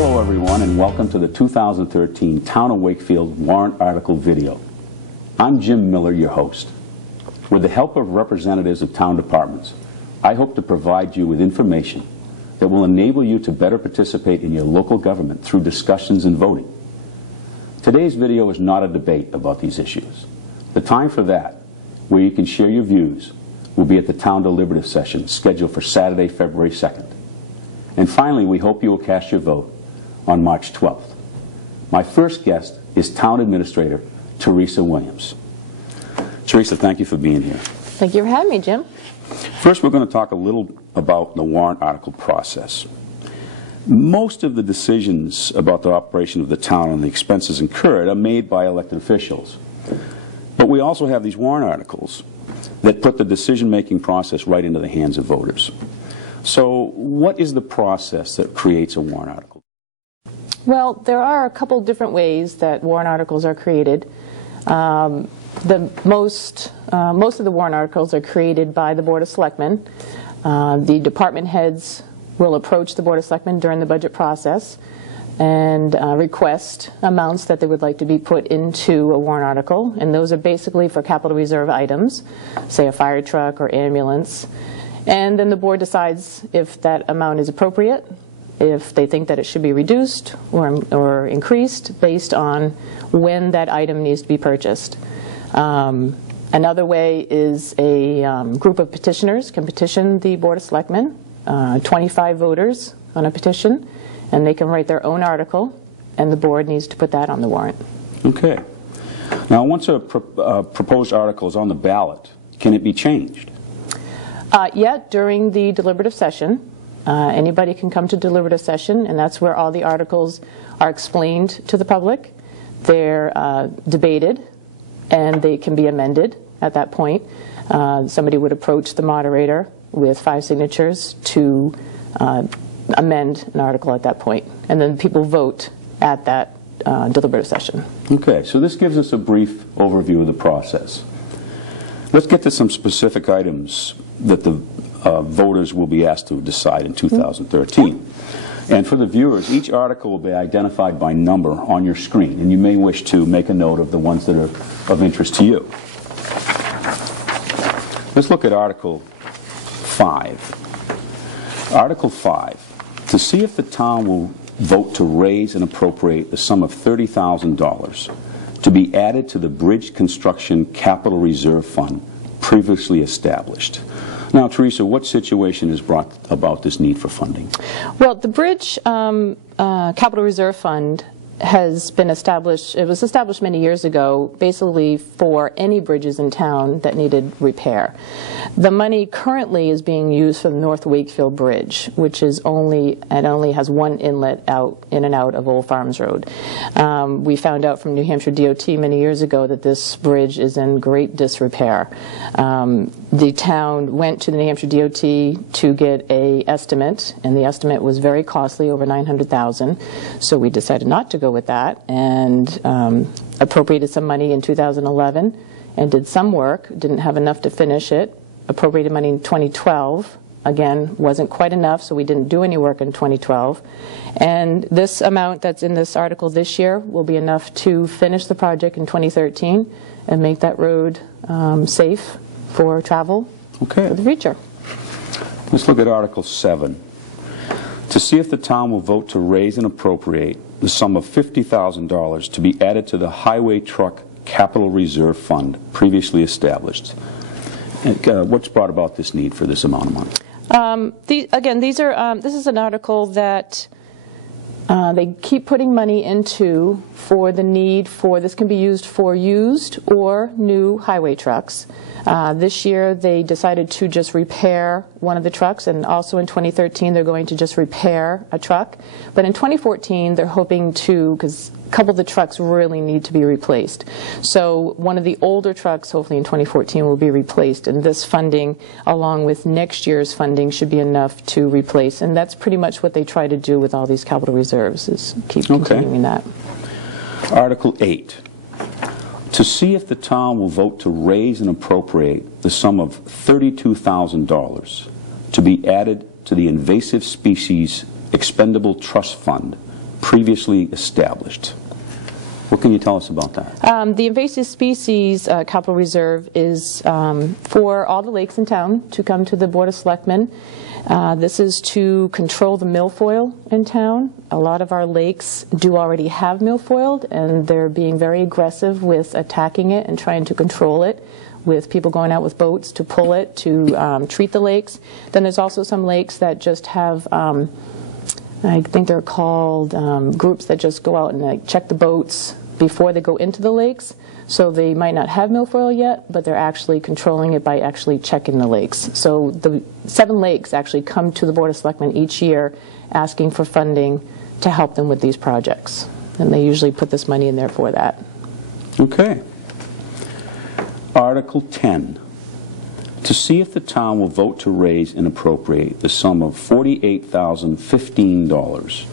Hello everyone, and welcome to the 2013 Town of Wakefield Warrant Article video. I'm Jim Miller, your host. With the help of representatives of town departments, I hope to provide you with information that will enable you to better participate in your local government through discussions and voting. Today's video is not a debate about these issues. The time for that, where you can share your views, will be at the Town Deliberative Session scheduled for Saturday, February 2nd. And finally, we hope you will cast your vote on March 12th. My first guest is Town Administrator Teresa Williams. Teresa, thank you for being here. Thank you for having me, Jim. First, we're going to talk a little about the warrant article process. Most of the decisions about the operation of the town and the expenses incurred are made by elected officials. But we also have these warrant articles that put the decision-making process right into the hands of voters. So what is the process that creates a warrant article? Well, there are a couple different ways that warrant articles are created. Most of the warrant articles are created by the Board of Selectmen. The department heads will approach the Board of Selectmen during the budget process and request amounts that they would like to be put into a warrant article, and those are basically for capital reserve items, say a fire truck or ambulance. And then the board decides if that amount is appropriate, if they think that it should be reduced or increased based on when that item needs to be purchased. Another way is a group of petitioners can petition the Board of Selectmen, 25 voters on a petition, and they can write their own article, and the board needs to put that on the warrant. Okay. Now, once a proposed article is on the ballot, can it be changed? Yet, during the deliberative session, anybody can come to deliberative session, and that's where all the articles are explained to the public. They're debated, and they can be amended at that point. Somebody would approach the moderator with 5 signatures to amend an article at that point, and then people vote at that deliberative session. Okay, so this gives us a brief overview of the process. Let's get to some specific items that the voters will be asked to decide in 2013. And for the viewers, each article will be identified by number on your screen, and you may wish to make a note of the ones that are of interest to you. Let's look at Article 5. Article 5, to see if the town will vote to raise and appropriate the sum of $30,000 to be added to the Bridge Construction Capital Reserve Fund previously established. Now, Teresa, what situation has brought about this need for funding? Well, the Bridge Capital Reserve Fund has been established. It was established many years ago, basically for any bridges in town that needed repair. The money currently is being used for the North Wakefield Bridge, which is only has one inlet out in and out of Old Farms Road. We found out from New Hampshire DOT many years ago that this bridge is in great disrepair. The town went to the New Hampshire DOT to get an estimate, and the estimate was very costly, over $900,000. So we decided not to go with that, and appropriated some money in 2011 and did some work. Didn't have enough to finish it. Appropriated money in 2012. Again, wasn't quite enough, so we didn't do any work in 2012. And this amount that's in this article this year will be enough to finish the project in 2013 and make that road safe for travel for the future. Let's look at Article 7. To see if the town will vote to raise and appropriate the sum of $50,000 to be added to the Highway Truck Capital Reserve Fund previously established. And, what's brought about this need for this amount of money? This is an article that they keep putting money into for the need for, this can be used for used or new highway trucks. This year they decided to just repair one of the trucks, and also in 2013 they're going to just repair a truck. But in 2014 they're hoping to, because a couple of the trucks really need to be replaced. So one of the older trucks, hopefully in 2014, will be replaced, and this funding along with next year's funding should be enough to replace. And that's pretty much what they try to do with all these capital reserves, is keep continuing that. Article 8. To see if the town will vote to raise and appropriate the sum of $32,000 to be added to the Invasive Species Expendable Trust Fund previously established. What can you tell us about that? The invasive species capital reserve is for all the lakes in town to come to the Board of Selectmen. This is to control the milfoil in town. A lot of our lakes do already have milfoil, and they're being very aggressive with attacking it and trying to control it, with people going out with boats to pull it, to treat the lakes. Then there's also some lakes that just have, I think they're called groups that just go out and check the boats before they go into the lakes. So they might not have milfoil yet, but they're actually controlling it by actually checking the lakes. So the 7 lakes actually come to the Board of Selectmen each year asking for funding to help them with these projects. And they usually put this money in there for that. Okay. Article 10. To see if the town will vote to raise and appropriate the sum of $48,015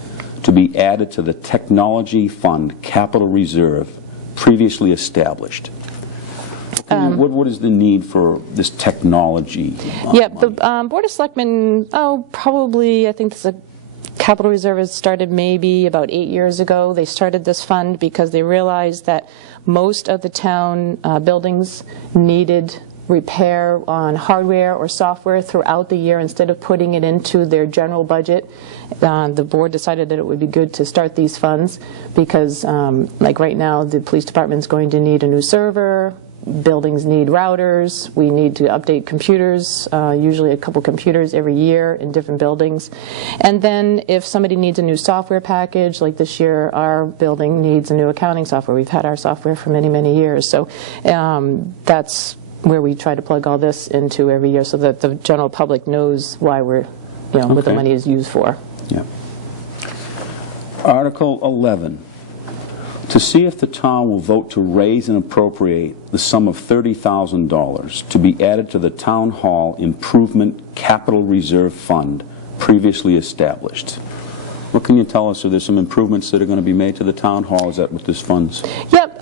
to be added to the Technology Fund Capital Reserve previously established. What is the need for this technology? The Board of Selectmen, probably, I think this capital reserve has started maybe about 8 years ago. They started this fund because they realized that most of the town buildings needed repair on hardware or software throughout the year. Instead of putting it into their general budget, the board decided that it would be good to start these funds because, like right now, the police department's going to need a new server, buildings need routers, we need to update computers, usually a couple computers every year in different buildings. And then if somebody needs a new software package, like this year our building needs a new accounting software. We've had our software for many, many years. So that's where we try to plug all this into every year so that the general public knows why we're, what the money is used for. Yeah. Article 11. To see if the town will vote to raise and appropriate the sum of $30,000 to be added to the Town Hall Improvement Capital Reserve Fund previously established. What can you tell us? Are there some improvements that are going to be made to the Town Hall? Is that what this fund's? Yep.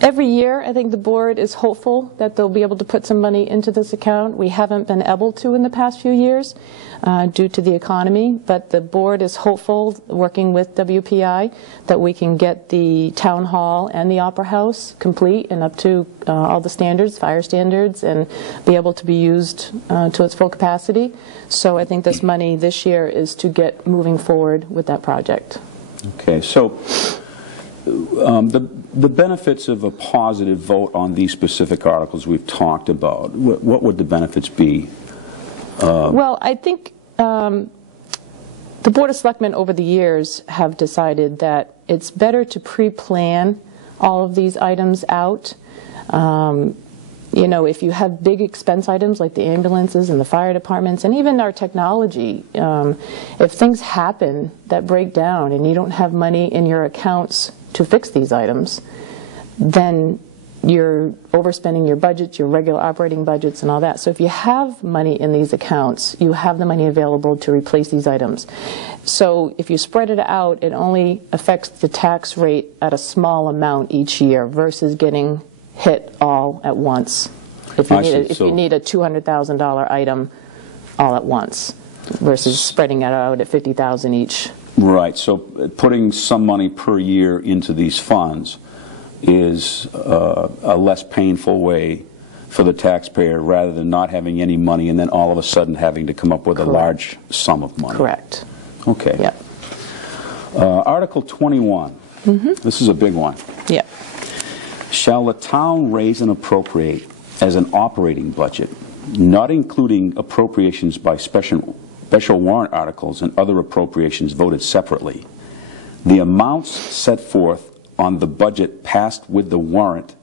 Every year, I think the board is hopeful that they'll be able to put some money into this account. We haven't been able to in the past few years due to the economy, but the board is hopeful, working with WPI, that we can get the town hall and the opera house complete and up to all the standards, fire standards, and be able to be used to its full capacity. So I think this money this year is to get moving forward with that project. Okay, so the benefits of a positive vote on these specific articles we've talked about, what would the benefits be? Well, I think the Board of Selectmen over the years have decided that it's better to pre-plan all of these items out. If you have big expense items like the ambulances and the fire departments and even our technology, if things happen that break down and you don't have money in your accounts to fix these items, then you're overspending your budgets, your regular operating budgets and all that. So if you have money in these accounts, you have the money available to replace these items. So if you spread it out, it only affects the tax rate at a small amount each year versus getting hit all at once. If you need a $200,000 item all at once versus spreading it out at $50,000 each. Right, so putting some money per year into these funds is a less painful way for the taxpayer rather than not having any money and then all of a sudden having to come up with a large sum of money. Correct. Okay. Yep. Article 21. This is a big one. Yep. Shall the town raise and appropriate as an operating budget, not including appropriations by special warrant articles and other appropriations voted separately, the amounts set forth on the budget passed with the warrant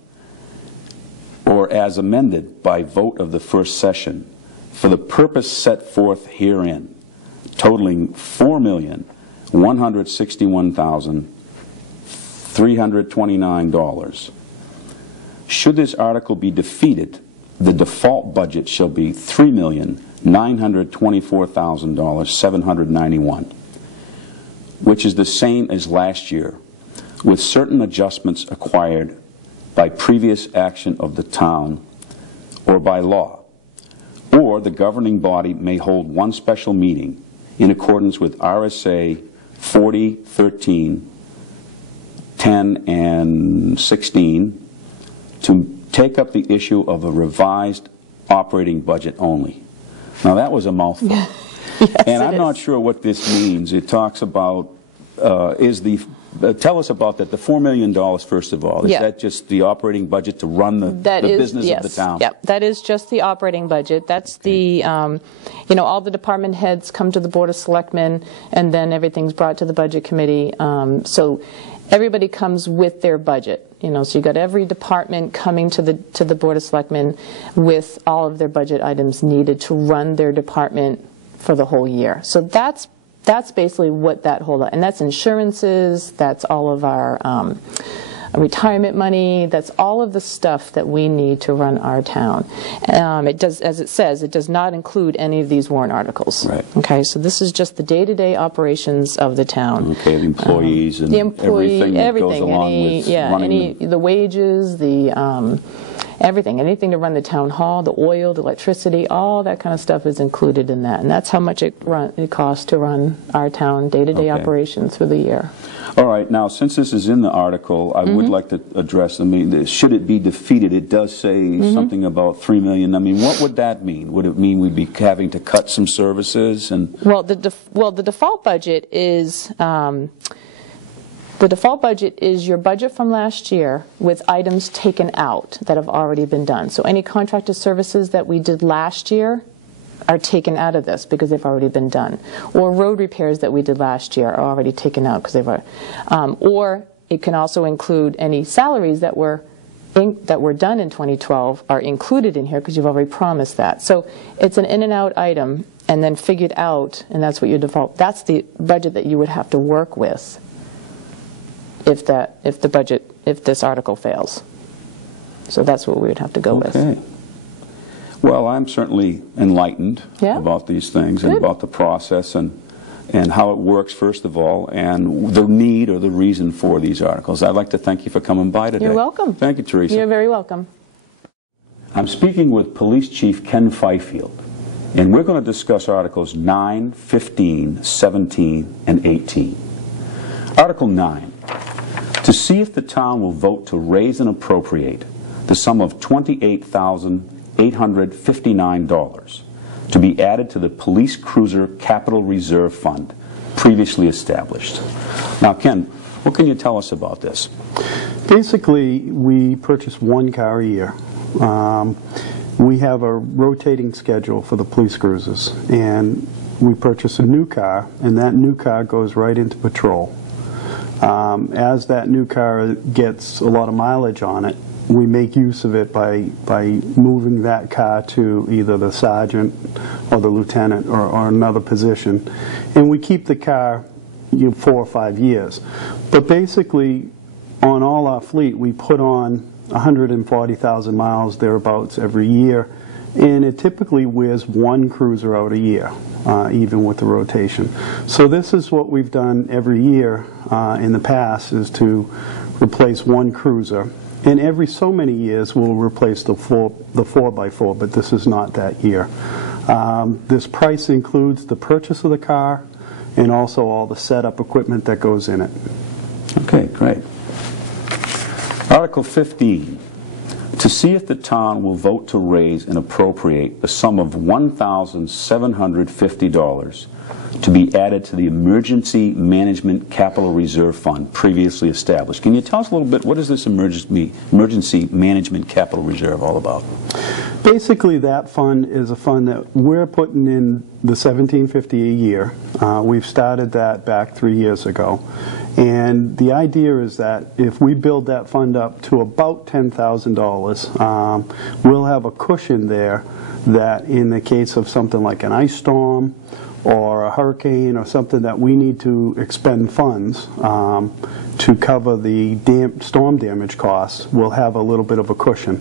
or as amended by vote of the first session for the purpose set forth herein, totaling $4,161,329. Should this article be defeated, the default budget shall be $3,924,791, which is the same as last year, with certain adjustments acquired by previous action of the town or by law. Or the governing body may hold one special meeting in accordance with RSA 40, 13, 10, and 16 to take up the issue of a revised operating budget only. Now that was a mouthful. Yes, and I'm not sure what this means. It talks about, tell us about that, the $4 million, first of all. Is that just the operating budget to run the business of the town? Yes, that is just the operating budget. That's the, all the department heads come to the Board of Selectmen, and then everything's brought to the Budget Committee. So everybody comes with their budget. So you got every department coming to the Board of Selectmen with all of their budget items needed to run their department for the whole year. So that's basically what that whole, and that's insurances, that's all of our retirement money, that's all of the stuff that we need to run our town. It does, as it says, it does not include any of these warrant articles. Right. Okay, so this is just the day-to-day operations of the town. Okay, the employees and everything that goes along with running the wages, the everything, anything to run the town hall, the oil, the electricity, all that kind of stuff is included in that. And that's how much it costs to run our town day-to-day operations for the year. All right. Now, since this is in the article, I would like to address, should it be defeated? It does say something about $3 million. I mean, what would that mean? Would it mean we'd be having to cut some services? And Well, the default budget is... The default budget is your budget from last year with items taken out that have already been done. So any contracted services that we did last year are taken out of this because they've already been done. Or road repairs that we did last year are already taken out because they've already, or it can also include any salaries that were done in 2012 are included in here because you've already promised that. So it's an in and out item and then figured out, and that's what your default, that's the budget that you would have to work with if this article fails. So that's what we would have to go with. Okay. Well, I'm certainly enlightened about these things and about the process and how it works, first of all, and the need or the reason for these articles. I'd like to thank you for coming by today. You're welcome. Thank you, Teresa. You're very welcome. I'm speaking with Police Chief Ken Fifield, and we're going to discuss Articles 9, 15, 17, and 18. Article 9. To see if the town will vote to raise and appropriate the sum of $28,859 to be added to the Police Cruiser Capital Reserve Fund previously established. Now, Ken, what can you tell us about this? Basically, we purchase one car a year. We have a rotating schedule for the police cruisers, and we purchase a new car, and that new car goes right into patrol. As that new car gets a lot of mileage on it, we make use of it by moving that car to either the sergeant or the lieutenant or another position, and we keep the car 4 or 5 years. But basically, on all our fleet, we put on 140,000 miles thereabouts every year, and it typically wears one cruiser out a year, even with the rotation. So this is what we've done every year in the past, is to replace one cruiser. And every so many years we'll replace the 4x4, but this is not that year. This price includes the purchase of the car and also all the setup equipment that goes in it. Okay, great. Article 15. To see if the town will vote to raise and appropriate the sum of $1,750 to be added to the Emergency Management Capital Reserve Fund previously established. Can you tell us a little bit, what is this Emergency Management Capital Reserve all about? Basically, that fund is a fund that we're putting in the $1,750 a year. We've started that back 3 years ago. And the idea is that if we build that fund up to about $10,000, we'll have a cushion there that in the case of something like an ice storm or a hurricane or something that we need to expend funds to cover the storm damage costs, we'll have a little bit of a cushion.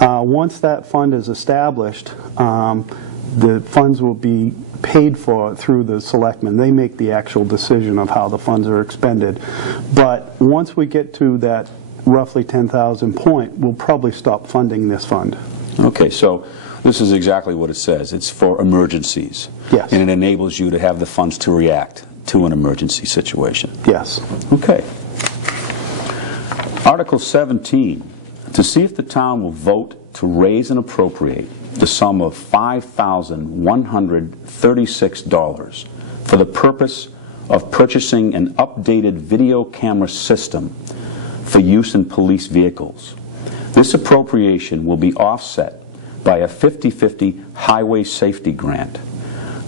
Once that fund is established, the funds will be paid for through the selectmen. They make the actual decision of how the funds are expended. But once we get to that roughly 10,000 point, we'll probably stop funding this fund. Okay, so this is exactly what it says. It's for emergencies. Yes. And it enables you to have the funds to react to an emergency situation. Yes. Okay. Article 17, to see if the town will vote to raise and appropriate the sum of $5,136 for the purpose of purchasing an updated video camera system for use in police vehicles. This appropriation will be offset by a 50-50 highway safety grant.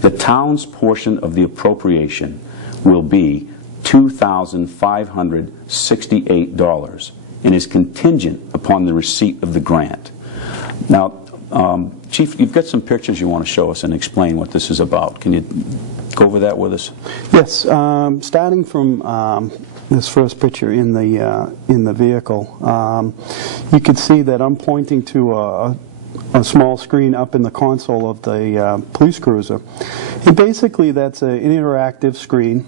The town's portion of the appropriation will be $2,568 and is contingent upon the receipt of the grant. Now, Chief, you've got some pictures you want to show us and explain what this is about. Can you go over that with us? Yes. Starting from this first picture in the vehicle, you can see that I'm pointing to a small screen up in the console of the police cruiser. And basically that's an interactive screen.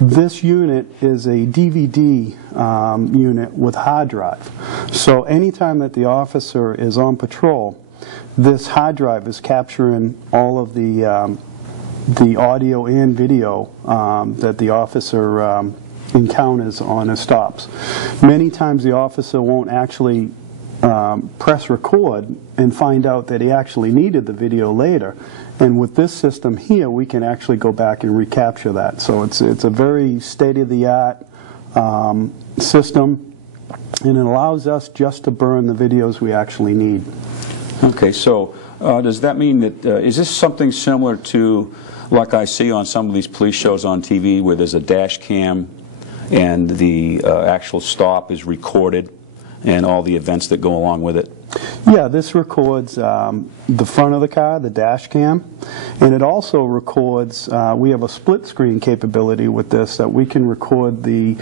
This unit is a DVD unit with hard drive. So anytime that the officer is on patrol, this hard drive is capturing all of the audio and video that the officer encounters on his stops. Many times the officer won't actually press record and find out that he actually needed the video later. And with this system here, we can actually go back and recapture that. So it's a very state-of-the-art system, and it allows us just to burn the videos we actually need. Okay, so does that mean that, is this something similar to, like I see on some of these police shows on TV, where there's a dash cam and the actual stop is recorded and all the events that go along with it? Yeah, this records the front of the car, the dash cam, and it also records, we have a split screen capability with this, that we can record the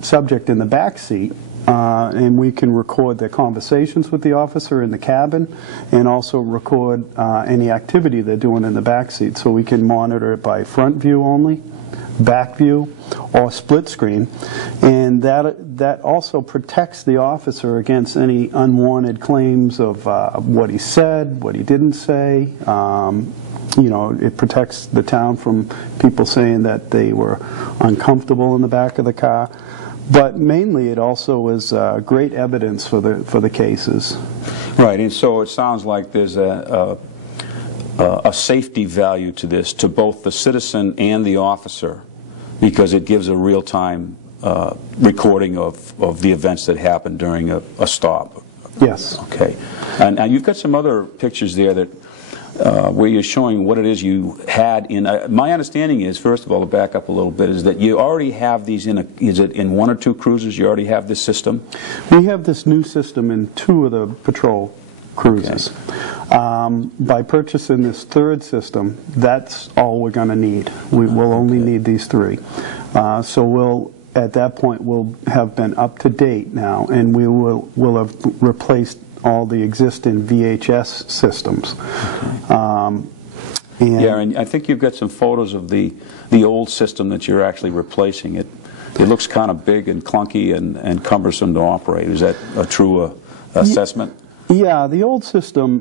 subject in the back seat, and we can record their conversations with the officer in the cabin, and also record any activity they're doing in the back seat. So we can monitor it by front view only, back view, or split screen, and that also protects the officer against any unwanted claims of what he said, what he didn't say. You know, it protects the town from people saying that they were uncomfortable in the back of the car. But mainly, it also is great evidence for the cases. Right, and so it sounds like there's a safety value to this, to both the citizen and the officer, because it gives a real-time recording of the events that happen during a stop. Yes. Okay. And you've got some other pictures there that where you're showing what it is you had in. My understanding is, first of all, to back up a little bit, is that you already have these in is it in one or two cruisers? You already have this system? We have this new system in 2 of the patrol cruises. Okay. By purchasing this third system, that's all we're going to need. We will only need these 3. So we'll, at that point, we'll have been up to date now, and we'll have replaced all the existing VHS systems. And I think you've got some photos of the old system that you're actually replacing. It looks kind of big and clunky and cumbersome to operate. Is that a true assessment? Yeah, the old system,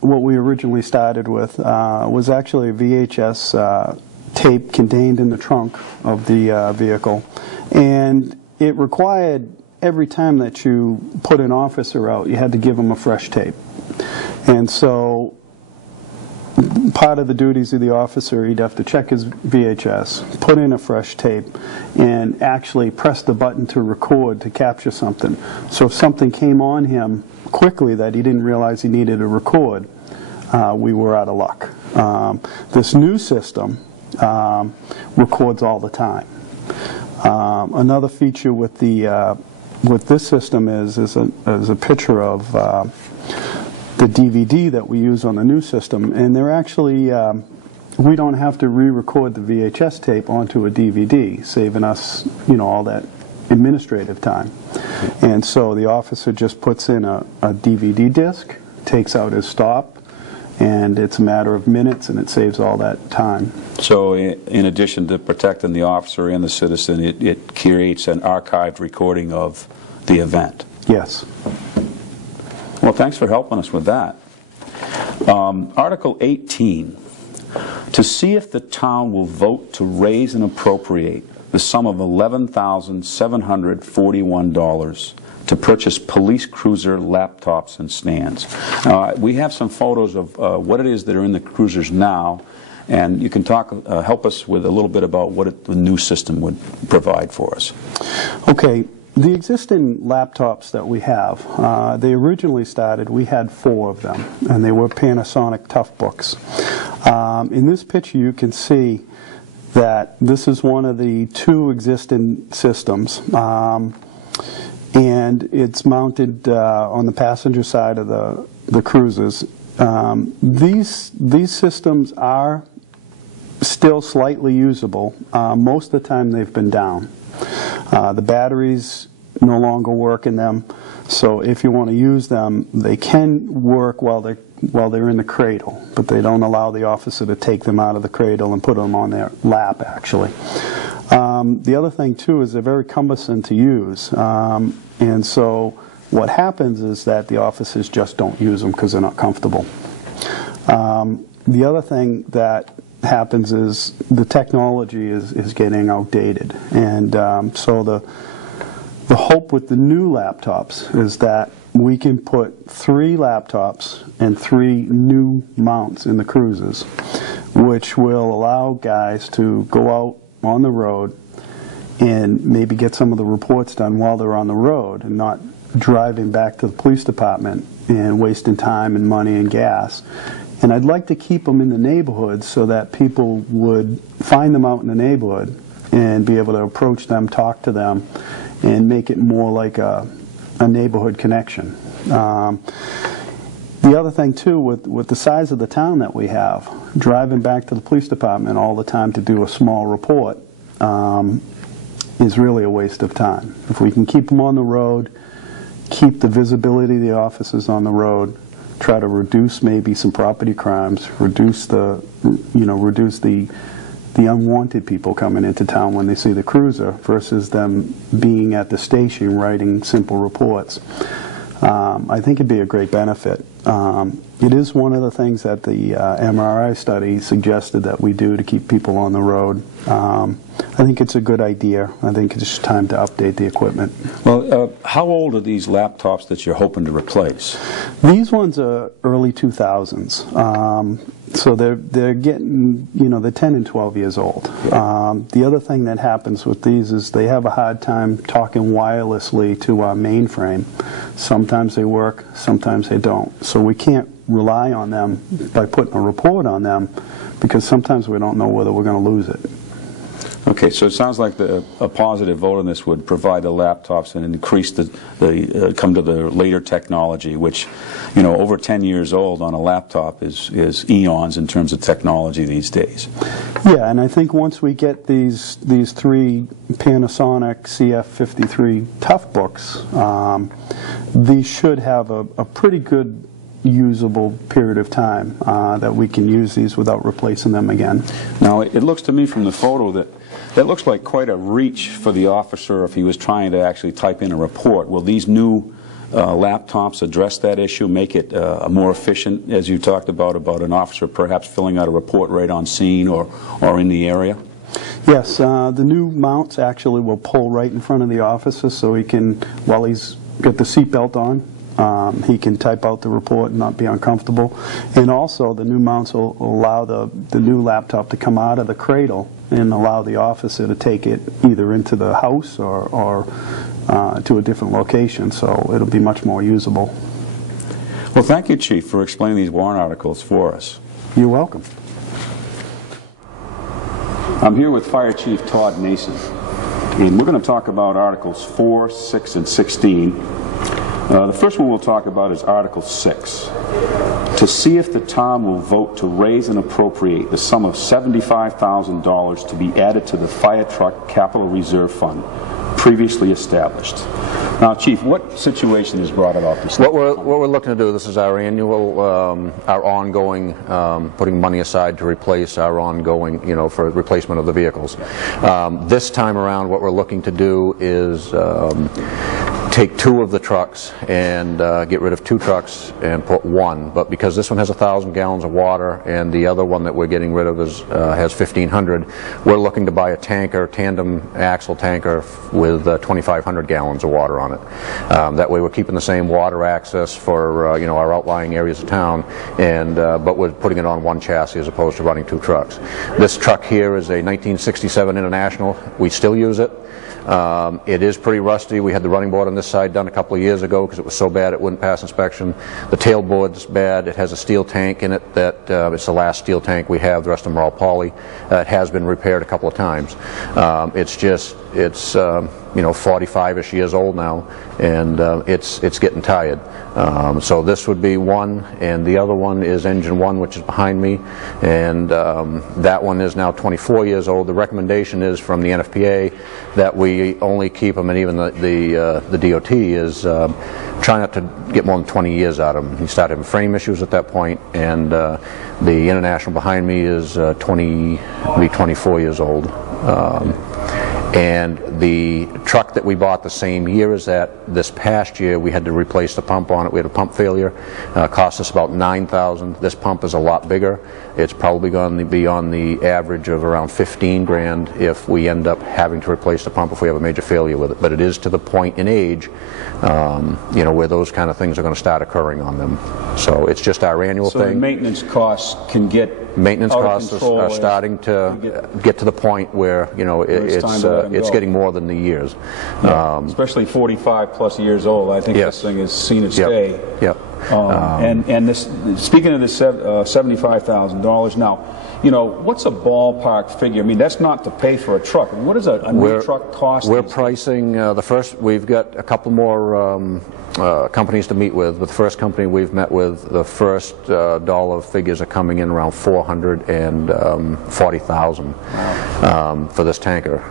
what we originally started with, was actually a VHS tape contained in the trunk of the vehicle, and it required every time that you put an officer out, you had to give him a fresh tape. And so part of the duties of the officer, he'd have to check his VHS, put in a fresh tape, and actually press the button to record to capture something. So if something came on him quickly that he didn't realize he needed to record, we were out of luck. This new system records all the time. Another feature with this system is a picture of the DVD that we use on the new system, and they're actually we don't have to re-record the VHS tape onto a DVD, saving us, you know, all that administrative time. And so the officer just puts in a DVD disc, takes out his stop, and it's a matter of minutes, and it saves all that time. So in addition to protecting the officer and the citizen, it creates an archived recording of the event. Yes. Well, thanks for helping us with that. Article 18, to see if the town will vote to raise and appropriate the sum of $11,741 to purchase police cruiser laptops and stands. We have some photos of what it is that are in the cruisers now, and you can help us with a little bit about what the new system would provide for us. Okay. The existing laptops that we have, they originally started, we had 4 of them, and they were Panasonic Toughbooks. In this picture you can see that this is one of the 2 existing systems, and it's mounted on the passenger side of the cruisers. These systems are still slightly usable. Most of the time they've been down. The batteries no longer work in them, so if you want to use them, they can work while they're in the cradle, but they don't allow the officer to take them out of the cradle and put them on their lap, actually. The other thing, too, is they're very cumbersome to use, and so what happens is that the officers just don't use them because they're not comfortable. The other thing that happens is the technology is getting outdated, and so the hope with the new laptops is that we can put 3 laptops and 3 new mounts in the cruisers, which will allow guys to go out on the road and maybe get some of the reports done while they're on the road and not driving back to the police department and wasting time and money and gas. And I'd like to keep them in the neighborhood so that people would find them out in the neighborhood and be able to approach them, talk to them, and make it more like a neighborhood connection. The other thing, too, with the size of the town that we have, driving back to the police department all the time to do a small report is really a waste of time. If we can keep them on the road, keep the visibility of the officers on the road, try to reduce maybe some property crimes, reduce the unwanted people coming into town when they see the cruiser versus them being at the station writing simple reports. I think it'd be a great benefit. It is one of the things that the MRI study suggested that we do to keep people on the road. I think it's a good idea. I think it's just time to update the equipment. Well, how old are these laptops that you're hoping to replace? These ones are early 2000s. So they're getting, they're 10 and 12 years old. The other thing that happens with these is they have a hard time talking wirelessly to our mainframe. Sometimes they work, sometimes they don't. So we can't rely on them by putting a report on them because sometimes we don't know whether we're going to lose it. Okay, so it sounds like a positive vote on this would provide the laptops and increase come to the later technology, which, over 10 years old on a laptop is eons in terms of technology these days. Yeah, and I think once we get these 3 Panasonic CF53 Toughbooks, these should have a pretty good usable period of time that we can use these without replacing them again. Now, it looks to me from the photo that looks like quite a reach for the officer if he was trying to actually type in a report. Will these new laptops address that issue, make it more efficient, as you talked about an officer perhaps filling out a report right on scene or in the area? Yes, the new mounts actually will pull right in front of the officer so he can, while he's got the seatbelt on, he can type out the report and not be uncomfortable. And also the new mounts will allow the new laptop to come out of the cradle and allow the officer to take it either into the house or to a different location, so it'll be much more usable. Well, thank you, Chief, for explaining these warrant articles for us. You're welcome. I'm here with Fire Chief Todd Nason, and we're going to talk about Articles 4, 6, and 16. The first one we'll talk about is Article 6, to see if the town will vote to raise and appropriate the sum of $75,000 to be added to the Fire Truck Capital Reserve Fund previously established. Now, Chief, what situation has brought about this? What we're looking to do, this is our annual, our ongoing, putting money aside to replace our ongoing, for replacement of the vehicles. This time around, what we're looking to do is take 2 of the trucks and get rid of 2 trucks and put 1. But because this one has 1,000 gallons of water and the other one that we're getting rid of has 1,500, we're looking to buy a tanker, tandem axle tanker with 2,500 gallons of water on it. That way we're keeping the same water access for you know, our outlying areas of town, and but we're putting it on 1 chassis as opposed to running 2 trucks. This truck here is a 1967 International. We still use it. It is pretty rusty. We had the running board on this side done a couple of years ago because it was so bad it wouldn't pass inspection. The tailboard's bad. It has a steel tank in it that it's the last steel tank we have. The rest of them are all poly. It has been repaired a couple of times. It's you know, 45-ish years old now, and it's getting tired. So this would be 1, and the other one is engine 1, which is behind me, and that one is now 24 years old. The recommendation is from the NFPA that we only keep them, and even the DOT is try not to get more than 20 years out of them. He started having frame issues at that point, and the International behind me is 24 years old. And the truck that we bought the same year as that, this past year, we had to replace the pump on it. We had a pump failure. Cost us about $9,000. This pump is a lot bigger. It's probably going to be on the average of around 15 grand if we end up having to replace the pump if we have a major failure with it. But it is to the point in age, you know, where those kind of things are going to start occurring on them. So it's just our annual thing. So the maintenance costs can get Maintenance out of costs control are starting to get to the point where, you know, it's getting more than the years. Yeah, especially 45+ years old. I think this thing has seen its day. Yep. And this, speaking of this $75,000 now, you know, what's a ballpark figure? I mean, that's not to pay for a truck. I mean, what does a new truck cost? We're pricing the first. We've got a couple more companies to meet with. But the first company we've met with, the first dollar figures are coming in around $440,000 for this tanker.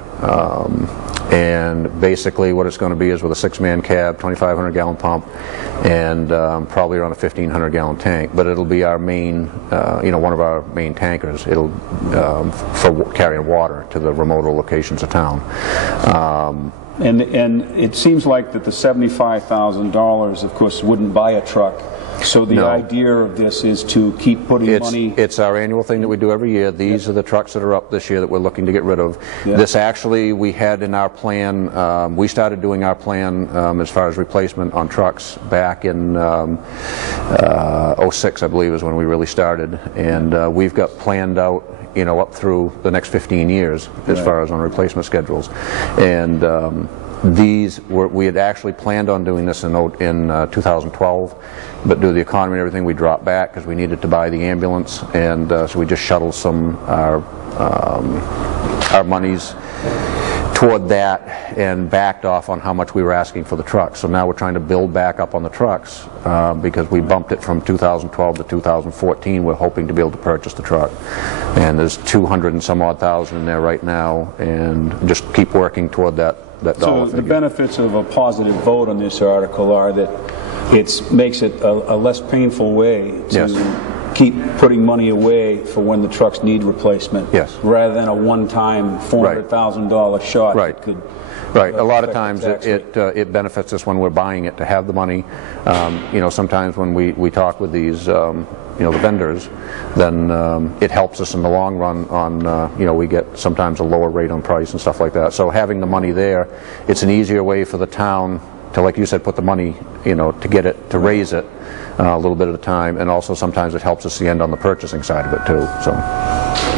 And basically what it's going to be is with a 6-man cab, 2,500 gallon pump, and probably around a 1,500 gallon tank. But it'll be our main, you know, one of our main tankers. It'll for carrying water to the remoter locations of town. And it seems like that the $75,000, of course, wouldn't buy a truck. So the idea of this is to keep putting money... It's our annual thing that we do every year. These are the trucks that are up this year that we're looking to get rid of. This actually we had in our plan, we started doing our plan as far as replacement on trucks back in 06, I believe, is when we really started. And we've got planned out, you know, up through the next 15 years as far as on replacement schedules. And we had actually planned on doing this in 2012, but due to the economy and everything, we dropped back because we needed to buy the ambulance, and so we just shuttled some our monies toward that and backed off on how much we were asking for the trucks. So now we're trying to build back up on the trucks because we bumped it from 2012 to 2014. We're hoping to be able to purchase the truck, and there's 200 and some odd thousand in there right now, and just keep working toward that dollar figure. The benefits of a positive vote on this article are that it makes it a less painful way to keep putting money away for when the trucks need replacement, rather than a one-time $400,000 shot. Right. A lot of times it benefits us when we're buying it to have the money. You know, sometimes when we talk with these, you know, the vendors, then it helps us in the long run on, you know, we get sometimes a lower rate on price and stuff like that. So having the money there, it's an easier way for the town to, like you said, put the money, you know, to get it, to raise it a little bit at a time, and also sometimes it helps us the end on the purchasing side of it too. So.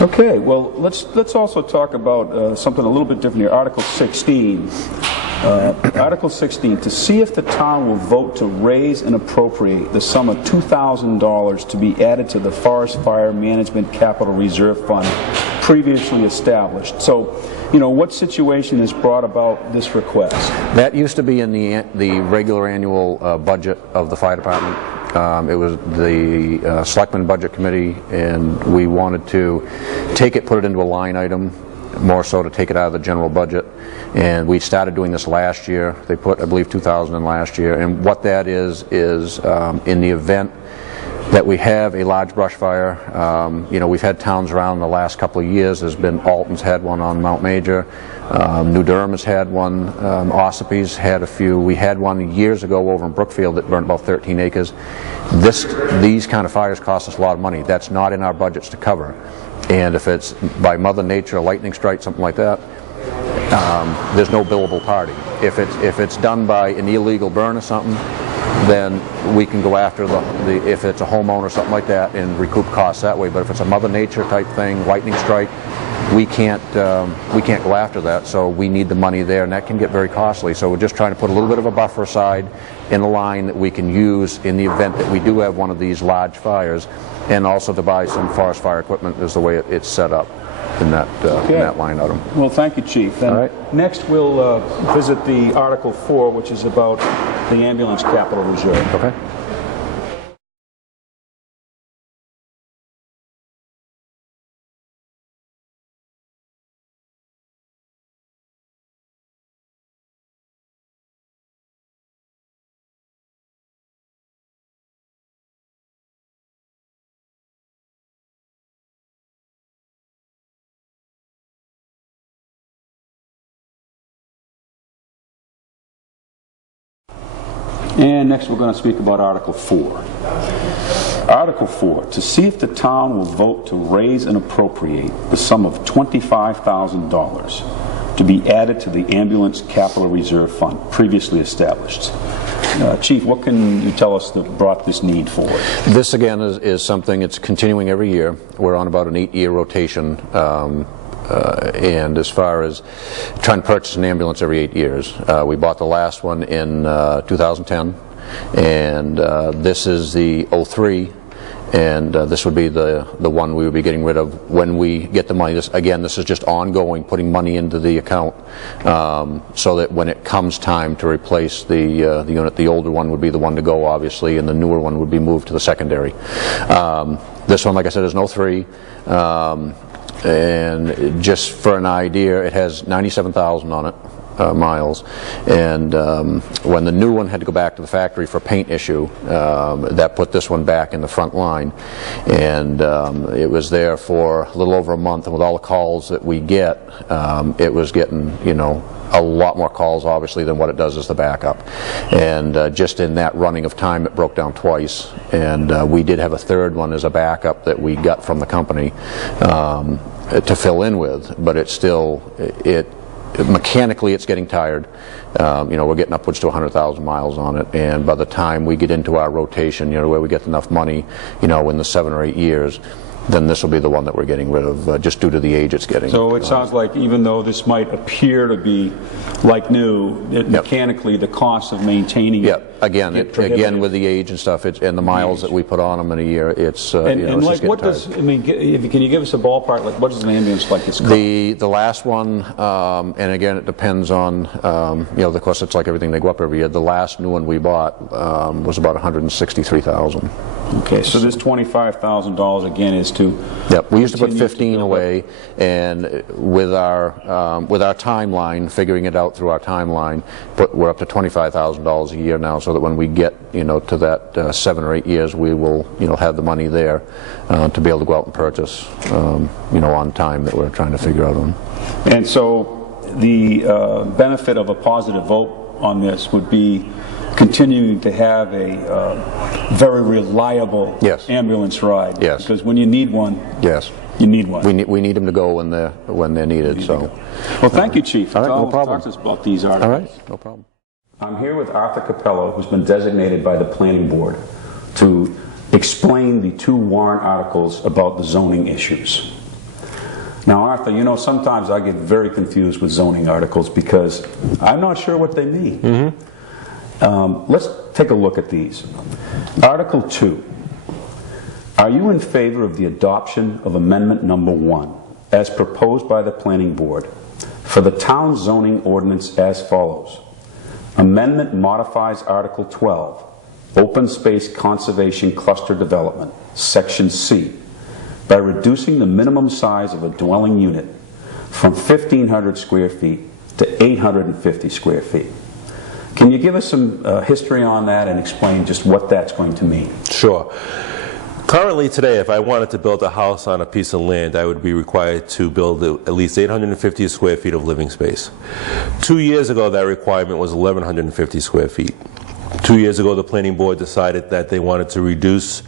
Okay, well, let's also talk about something a little bit different here. Article 16. Article 16, to see if the town will vote to raise and appropriate the sum of $2,000 to be added to the Forest Fire Management Capital Reserve Fund previously established. So, you know, what situation has brought about this request? That used to be in the regular annual budget of the fire department. It was the Selectmen Budget Committee, and we wanted to take it, put it into a line item, more so to take it out of the general budget. And we started doing this last year. They put, I believe, $2,000 in last year. And what that is in the event that we have a large brush fire. You know, we've had towns around the last couple of years. There's been, Alton's had one on Mount Major. New Durham has had one. Ossope's had a few. We had one years ago over in Brookfield that burned about 13 acres. These kind of fires cost us a lot of money. That's not in our budgets to cover. And if it's by Mother Nature, a lightning strike, something like that, there's no billable party. If it's done by an illegal burn or something, then we can go after if it's a homeowner or something like that and recoup costs that way. But if it's a Mother Nature type thing, lightning strike, we can't go after that. So we need the money there, and that can get very costly. So we're just trying to put a little bit of a buffer aside in a line that we can use in the event that we do have one of these large fires, and also to buy some forest fire equipment is the way it's set up in that line item. Well, thank you, Chief. And all right. Next we'll visit the Article 4, which is about the ambulance capital reserve. Okay. And next we're going to speak about Article 4. Article 4, to see if the town will vote to raise and appropriate the sum of $25,000 to be added to the Ambulance Capital Reserve Fund previously established. Chief, what can you tell us that brought this need forward? This again is something, it's continuing every year. We're on about an 8-year rotation. And as far as trying to purchase an ambulance every 8 years, we bought the last one in 2010, and this is the 03, and this would be the one we would be getting rid of when we get the money. This is just ongoing, putting money into the account, so that when it comes time to replace the unit, the older one would be the one to go, obviously, and the newer one would be moved to the secondary. This one, like I said, is an 03. And just for an idea, it has 97,000 on it, miles, and when the new one had to go back to the factory for a paint issue, that put this one back in the front line, and it was there for a little over a month, and with all the calls that we get, it was getting, you know, a lot more calls obviously than what it does as the backup, and just in that running of time it broke down twice, and we did have a third one as a backup that we got from the company to fill in with, but it's still, mechanically it's getting tired. You know, we're getting upwards to 100,000 miles on it, and by the time we get into our rotation, you know, where we get enough money, you know, in the 7 or 8 years, then this will be the one that we're getting rid of, just due to the age it's getting. So it sounds like even though this might appear to be like new, mechanically the cost of maintaining it. Again with the age and stuff, and the miles that we put on them in a year, it's you know, and it's like, just what getting does tired. I mean? Can you give us a ballpark? Like, what does an ambulance like this cost? The last one, and again, it depends on you know, of course, it's like everything, they go up every year. The last new one we bought was about $163,000. Okay, so this $25,000 again is to. Yep, we used to put 15 away, and with our timeline, figuring it out through our timeline, we're up to $25,000 a year now, so that when we get, you know, to that 7 or 8 years, we will, you know, have the money there to be able to go out and purchase, you know, on time that we're trying to figure out on. And so the benefit of a positive vote on this would be continuing to have a very reliable ambulance ride. Yes. Because when you need one, you need one. We need them to go when they're needed. So. Well, thank you, Chief. All right, no problem. Talk to us about these articles. All right, no problem. I'm here with Arthur Capello, who's been designated by the Planning Board to explain the 2 warrant articles about the zoning issues. Now, Arthur, you know, sometimes I get very confused with zoning articles because I'm not sure what they mean. Mm-hmm. Let's take a look at these. Article 2. Are you in favor of the adoption of Amendment Number 1 as proposed by the Planning Board for the town zoning ordinance as follows? Amendment modifies Article 12, Open Space Conservation Cluster Development, Section C, by reducing the minimum size of a dwelling unit from 1,500 square feet to 850 square feet. Can you give us some history on that and explain just what that's going to mean? Sure. Currently today, if I wanted to build a house on a piece of land, I would be required to build at least 850 square feet of living space. 2 years ago, that requirement was 1,150 square feet. 2 years ago, the planning board decided that they wanted to reduce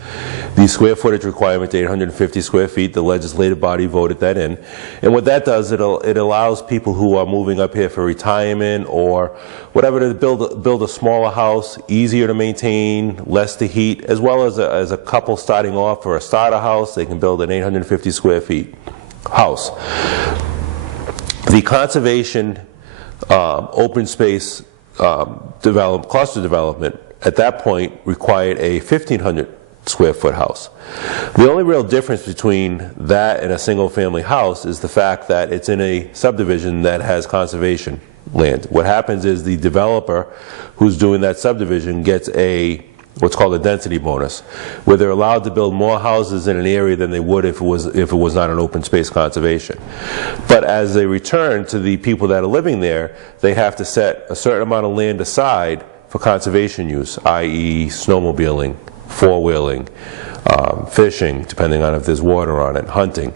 the square footage requirement to 850 square feet. The legislative body voted that in. And what that does, it allows people who are moving up here for retirement or whatever to build a smaller house, easier to maintain, less to heat, as well as a couple starting off for a starter house, they can build an 850 square feet house. The conservation open space cluster development at that point required a 1,500 square foot house. The only real difference between that and a single family house is the fact that it's in a subdivision that has conservation land. What happens is the developer who's doing that subdivision gets what's called a density bonus, where they're allowed to build more houses in an area than they would if it was not an open space conservation. But as they return to the people that are living there, they have to set a certain amount of land aside for conservation use, i.e. snowmobiling, four-wheeling, fishing, depending on if there's water on it, hunting.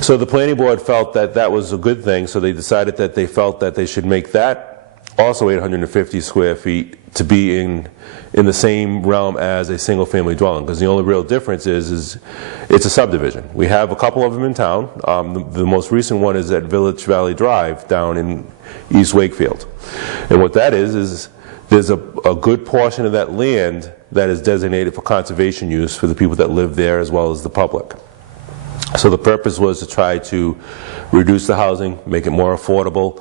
So the planning board felt that that was a good thing, so they decided that they felt that they should make that also 850 square feet to be in the same realm as a single family dwelling, because the only real difference is it's a subdivision. We have a couple of them in town. The most recent one is at Village Valley Drive down in East Wakefield. And what that is there's a good portion of that land that is designated for conservation use for the people that live there as well as the public. So the purpose was to try to reduce the housing, make it more affordable,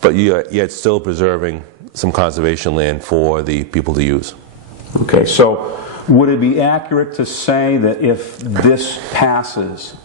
but yet still preserving some conservation land for the people to use. Okay, so would it be accurate to say that if this passes,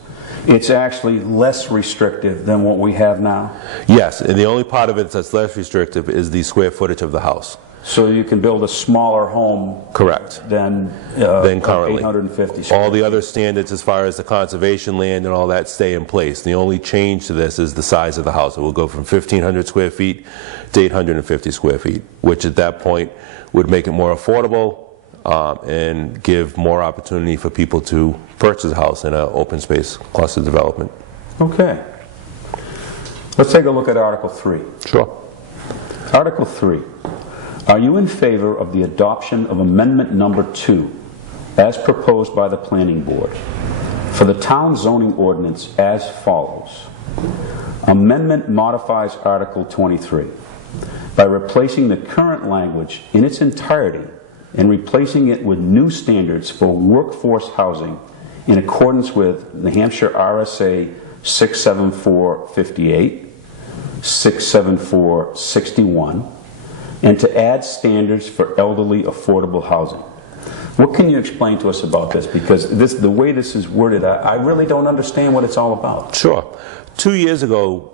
it's actually less restrictive than what we have now? Yes, and the only part of it that's less restrictive is the square footage of the house. So you can build a smaller home. Correct. Than currently. 850 square all the other standards as far as the conservation land and all that stay in place. The only change to this is the size of the house. It will go from 1,500 square feet to 850 square feet, which at that point would make it more affordable and give more opportunity for people to purchase a house in an open space cluster development. Okay. Let's take a look at Article 3. Sure. Article 3. Are you in favor of the adoption of Amendment Number 2 as proposed by the Planning Board for the town zoning ordinance as follows? Amendment modifies Article 23 by replacing the current language in its entirety and replacing it with new standards for workforce housing in accordance with New Hampshire RSA 674-58, 674-61, and to add standards for elderly affordable housing. What can you explain to us about this? Because the way this is worded, I really don't understand what it's all about. Sure. 2 years ago,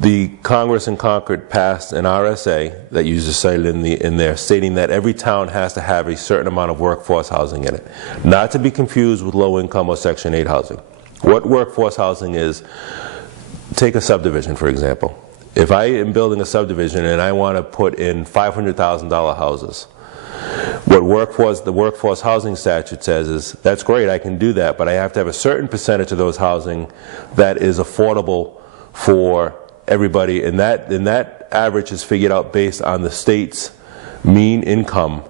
the Congress in Concord passed an RSA that you just cited in there, stating that every town has to have a certain amount of workforce housing in it, not to be confused with low-income or Section 8 housing. What workforce housing is, take a subdivision, for example. If I am building a subdivision and I want to put in $500,000 houses, what the workforce housing statute says is, that's great, I can do that, but I have to have a certain percentage of those housing that is affordable for everybody, and that average is figured out based on the state's mean income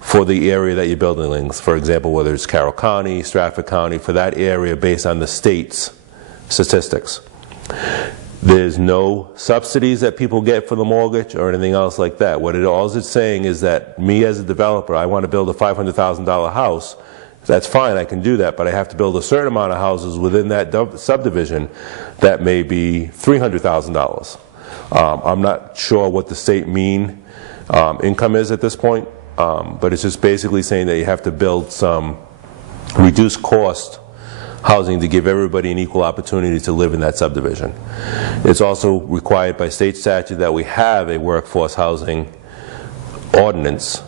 for the area that you're building in. For example, whether it's Carroll County, Stratford County, for that area based on the state's statistics. There's no subsidies that people get for the mortgage or anything else like that. All it's saying is that me as a developer, I want to build a $500,000 house. That's fine, I can do that, but I have to build a certain amount of houses within that subdivision that may be $300,000. I'm not sure what the state mean income is at this point, but it's just basically saying that you have to build some reduced cost housing to give everybody an equal opportunity to live in that subdivision. It's also required by state statute that we have a workforce housing ordinance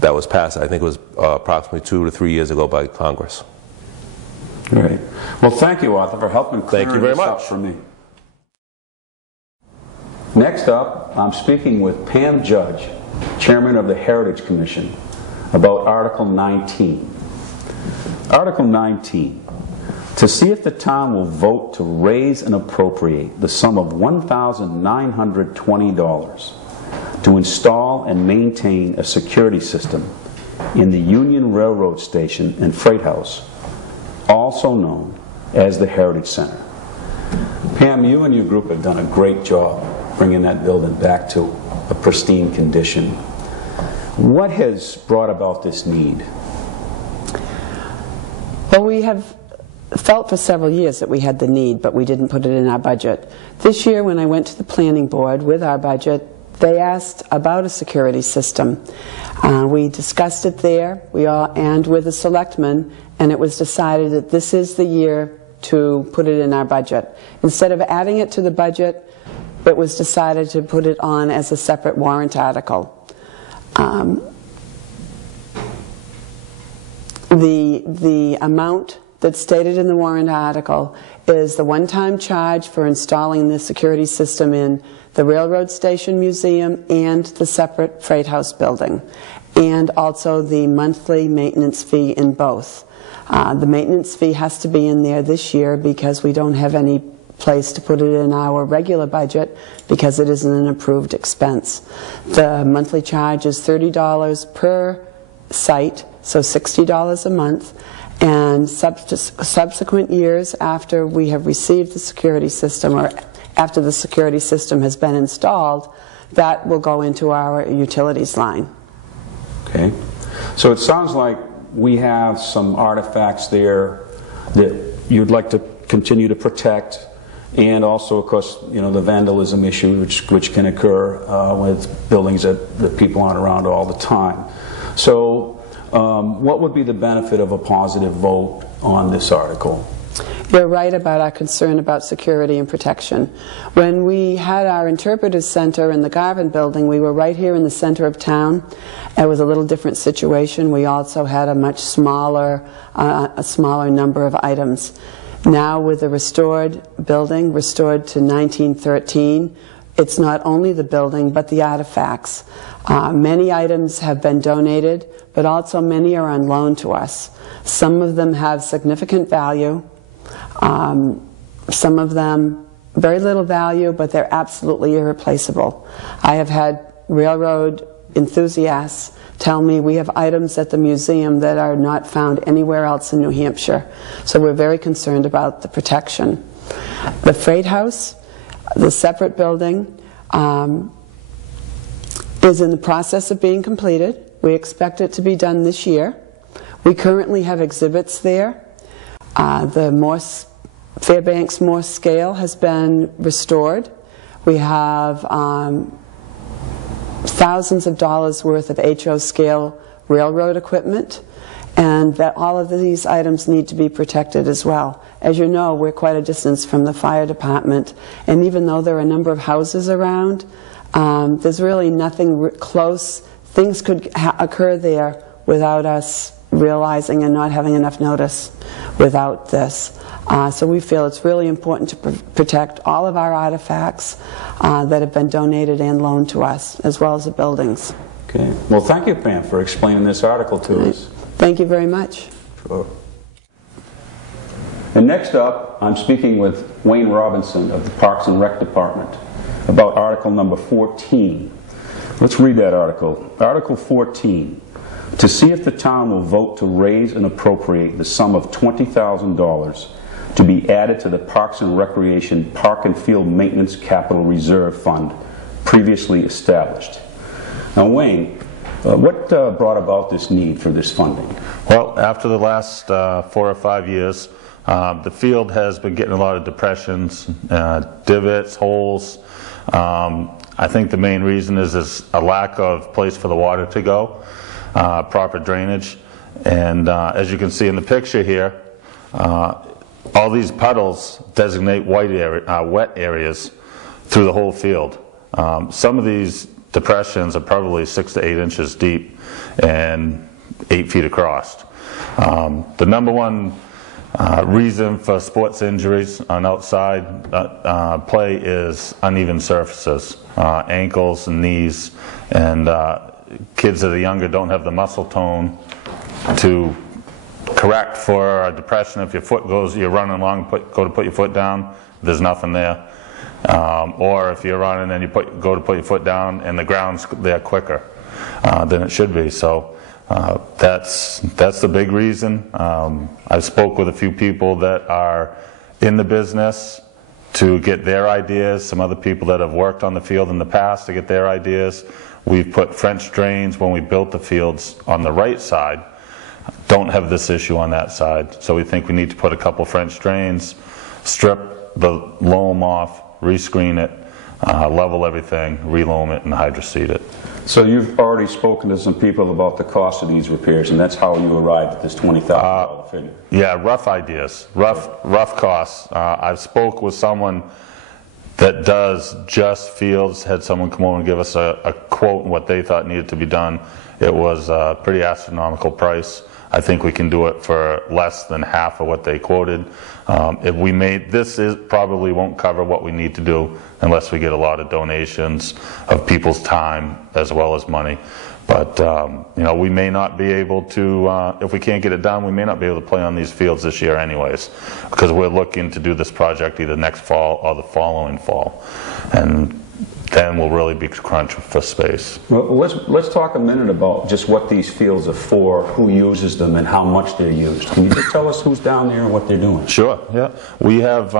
that was passed, I think it was approximately 2 to 3 years ago by Congress. All right. Well, thank you, Arthur, for helping clear this up for me. Next up, I'm speaking with Pam Judge, Chairman of the Heritage Commission, about Article 19. Article 19, to see if the town will vote to raise and appropriate the sum of $1,920 to install and maintain a security system in the Union Railroad Station and Freight House, also known as the Heritage Center. Pam, you and your group have done a great job bringing that building back to a pristine condition. What has brought about this need? Well, we have felt for several years that we had the need, but we didn't put it in our budget. This year, when I went to the planning board with our budget, they asked about a security system. We discussed it there, and with the selectmen, and it was decided that this is the year to put it in our budget. Instead of adding it to the budget, it was decided to put it on as a separate warrant article. The amount that's stated in the warrant article is the one-time charge for installing the security system in the Railroad Station Museum and the separate Freight House building, and also the monthly maintenance fee in both. The maintenance fee has to be in there this year because we don't have any place to put it in our regular budget because it isn't an approved expense. The monthly charge is $30 per site, so $60 a month, and subsequent years after we have received the security system, or after the security system has been installed, that will go into our utilities line. Okay, so it sounds like we have some artifacts there that you'd like to continue to protect, and also, of course, you know, the vandalism issue which can occur with buildings that people aren't around all the time. So what would be the benefit of a positive vote on this article? You're right about our concern about security and protection. When we had our interpretive center in the Garvin building, we were right here in the center of town. It was a little different situation. We also had a much smaller number of items. Now with the restored building, restored to 1913, it's not only the building but the artifacts. Many items have been donated, but also many are on loan to us. Some of them have significant value. Some of them very little value, but they're absolutely irreplaceable. I have had railroad enthusiasts tell me we have items at the museum that are not found anywhere else in New Hampshire. So we're very concerned about the protection. The Freight House, the separate building, is in the process of being completed. We expect it to be done this year. We currently have exhibits there. The Fairbanks Morse scale has been restored. We have thousands of dollars worth of HO scale railroad equipment, and that all of these items need to be protected as well. As you know, we're quite a distance from the fire department, and even though there are a number of houses around, there's really nothing close. Things could occur there without us realizing and not having enough notice without this. So we feel it's really important to protect all of our artifacts that have been donated and loaned to us, as well as the buildings. Okay. Well, thank you, Pam, for explaining this article to us. Thank you very much. Sure. And next up, I'm speaking with Wayne Robinson of the Parks and Rec Department about article number 14. Let's read that article. Article 14. To see if the town will vote to raise and appropriate the sum of $20,000 to be added to the Parks and Recreation Park and Field Maintenance Capital Reserve Fund previously established. Now, Wayne, what brought about this need for this funding? Well, after the last 4 or 5 years, the field has been getting a lot of depressions, divots, holes. I think the main reason is a lack of place for the water to go, proper drainage. And as you can see in the picture here, all these puddles designate wet areas through the whole field. Some of these depressions are probably 6 to 8 inches deep and 8 feet across. The number one reason for sports injuries on outside play is uneven surfaces, ankles and knees, and kids that are younger don't have the muscle tone to correct for a depression. If your foot goes, you're running along, go to put your foot down, there's nothing there. Or if you're running and you go to put your foot down and the ground's there quicker than it should be. So that's the big reason. I spoke with a few people that are in the business to get their ideas, some other people that have worked on the field in the past to get their ideas. We've put French drains when we built the fields on the right side. Don't have this issue on that side. So we think we need to put a couple French drains, strip the loam off, rescreen it, level everything, reloam it, and hydroseed it. So you've already spoken to some people about the cost of these repairs, and that's how you arrived at this $20,000 figure? Yeah, rough ideas, rough costs. I've spoke with someone that does just fields, had someone come over and give us a quote on what they thought needed to be done. It was a pretty astronomical price. I think we can do it for less than half of what they quoted. If we made, probably won't cover what we need to do unless we get a lot of donations of people's time as well as money. But you know, we may not be able to, if we can't get it done, we may not be able to play on these fields this year anyways, because we're looking to do this project either next fall or the following fall. And then we'll really be crunched for space. Well, let's talk a minute about just what these fields are for, who uses them, and how much they're used. Can you just tell us who's down there and what they're doing? Sure, yeah. We have,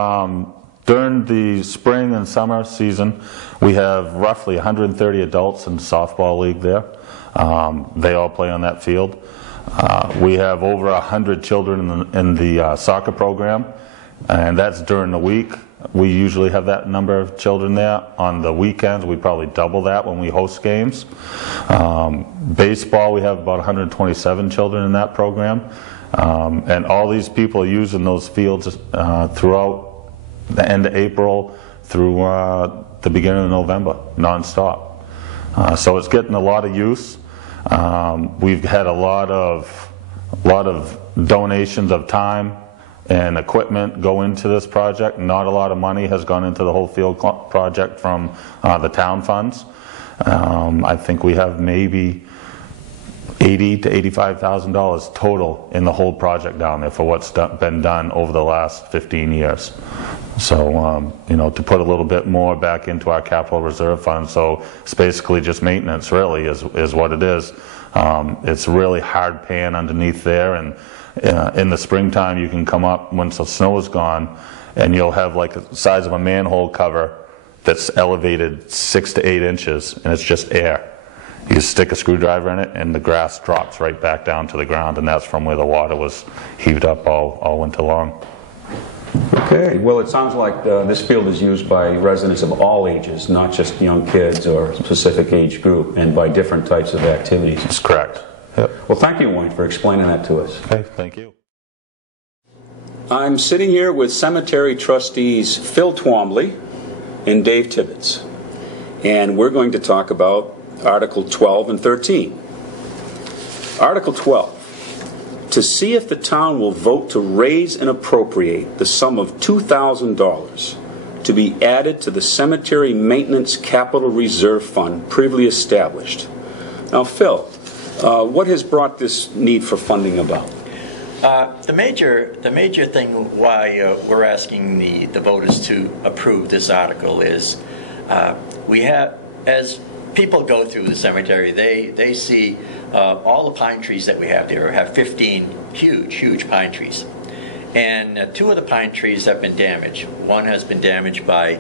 during the spring and summer season, we have roughly 130 adults in softball league there. They all play on that field. We have over 100 children in the soccer program, and that's during the week. We usually have that number of children there. On the weekends, we probably double that when we host games. Baseball, we have about 127 children in that program. And all these people are using those fields throughout the end of April through the beginning of November, non-stop. So it's getting a lot of use. We've had a lot of donations of time and equipment go into this project. Not a lot of money has gone into the whole field project from the town funds. I think we have maybe $80,000 to $85,000 total in the whole project down there for what's been done over the last 15 years. So, you know, to put a little bit more back into our capital reserve fund, so it's basically just maintenance really is what it is. It's really hard pan underneath there, and in the springtime you can come up once the snow is gone and you'll have like the size of a manhole cover that's elevated 6 to 8 inches, and it's just air. You just stick a screwdriver in it and the grass drops right back down to the ground, and that's from where the water was heaved up all winter long. Okay, well it sounds like this field is used by residents of all ages, not just young kids or a specific age group, and by different types of activities. That's correct. Yep. Well, thank you, Wayne, for explaining that to us. Okay, thank you. I'm sitting here with cemetery trustees Phil Twombly and Dave Tibbetts, and we're going to talk about Article 12 and 13. Article 12, to see if the town will vote to raise and appropriate the sum of $2,000 to be added to the Cemetery Maintenance Capital Reserve Fund previously established. Now, Phil, what has brought this need for funding about? The major thing why we're asking the voters to approve this article is we have, as people go through the cemetery, they see all the pine trees that we have there. We have 15 huge pine trees. And 2 of the pine trees have been damaged. One has been damaged by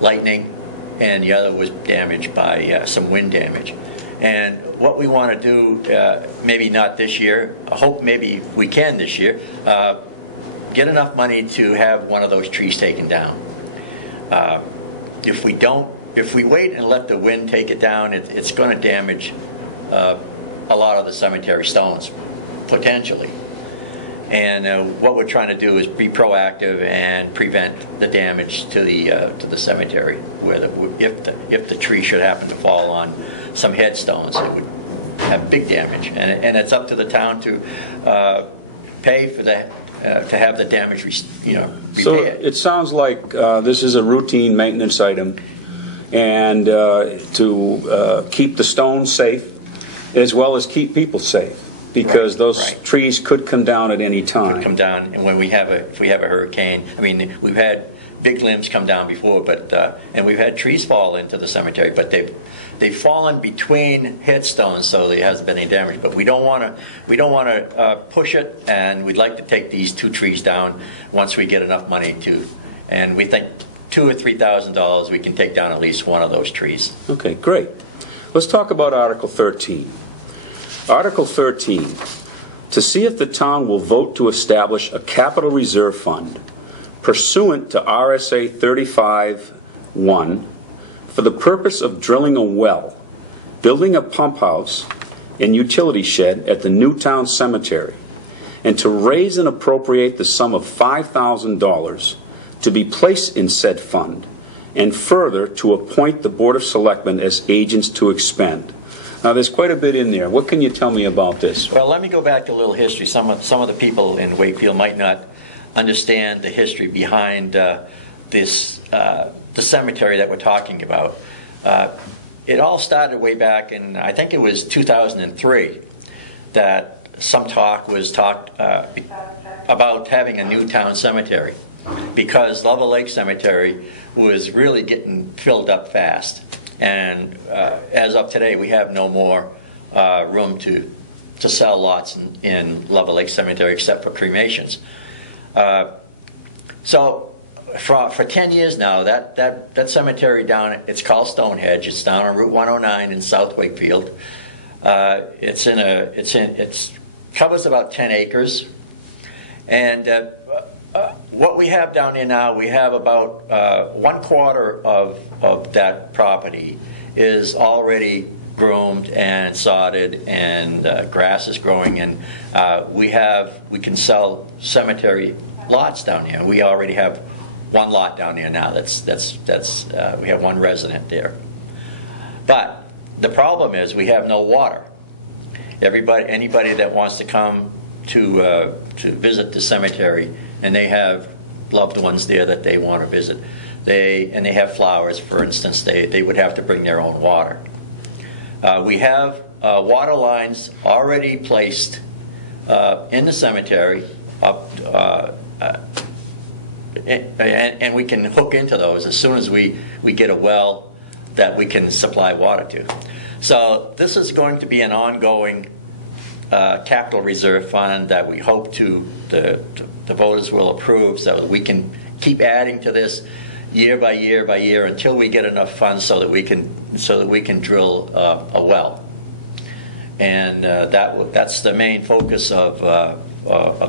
lightning, and the other was damaged by some wind damage. And what we want to do, maybe not this year, I hope maybe we can this year, get enough money to have one of those trees taken down. If we wait and let the wind take it down, it's going to damage a lot of the cemetery stones, potentially. And what we're trying to do is be proactive and prevent the damage to the cemetery, where if the tree should happen to fall on some headstones, it would have big damage. And it's up to the town to pay for that, to have the damage repaired. So it sounds like this is a routine maintenance item, and to keep the stones safe as well as keep people safe. because Right, those right. trees could come down at any time. Come down, and when if we have a hurricane, I mean, we've had big limbs come down before, but and we've had trees fall into the cemetery, but they've fallen between headstones, so there hasn't been any damage. But we don't want to push it, and we'd like to take these 2 trees down once we get enough money to, and we think $2,000 or $3,000 we can take down at least one of those trees. Okay, great. Let's talk about Article 13. Article 13, to see if the town will vote to establish a capital reserve fund pursuant to RSA 35(1) for the purpose of drilling a well, building a pump house and utility shed at the Newtown Cemetery, and to raise and appropriate the sum of $5,000 to be placed in said fund, and further to appoint the Board of Selectmen as agents to expend. Now, there's quite a bit in there. What can you tell me about this? Well, let me go back to a little history. Some of the people in Wakefield might not understand the history behind the cemetery that we're talking about. It all started way back in, I think it was 2003, that some talk was talked about having a Newtown cemetery, because Lover Lake Cemetery was really getting filled up fast. And as of today, we have no more room to sell lots in Lover Lake Cemetery except for cremations. So for 10 years now, that cemetery down, it's called Stonehenge. It's down on Route 109 in South Wakefield. It covers about 10 acres. And what we have down there now, we have about 1/4 of that property is already groomed and sodded, and grass is growing, and we can sell cemetery lots down here. We already have 1 lot down there now. We have 1 resident there. But the problem is we have no water. Anybody that wants to come to visit the cemetery, and they have loved ones there that they want to visit, they have flowers, for instance, they would have to bring their own water. We have water lines already placed in the cemetery, and we can hook into those as soon as we get a well that we can supply water to. So this is going to be an ongoing capital reserve fund that we hope the voters will approve, so that we can keep adding to this year by year by year until we get enough funds so that we can drill a well. And that's the main focus of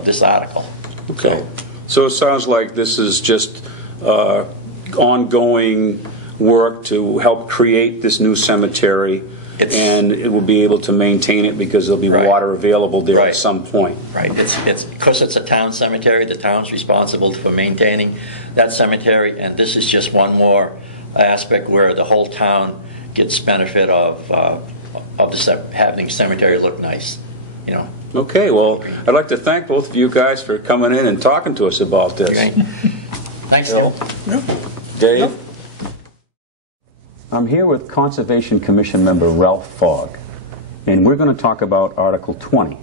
this article. Okay. So it sounds like this is just ongoing work to help create this new cemetery, and it will be able to maintain it because there'll be water available there at some point. Right. It's because it's a town cemetery. The town's responsible for maintaining that cemetery, and this is just one more aspect where the whole town gets benefit of having cemetery look nice. You know. Okay. Well, I'd like to thank both of you guys for coming in and talking to us about this. Okay. Thanks, Bill. Dave. I'm here with Conservation Commission member Ralph Fogg, and we're going to talk about Article 20.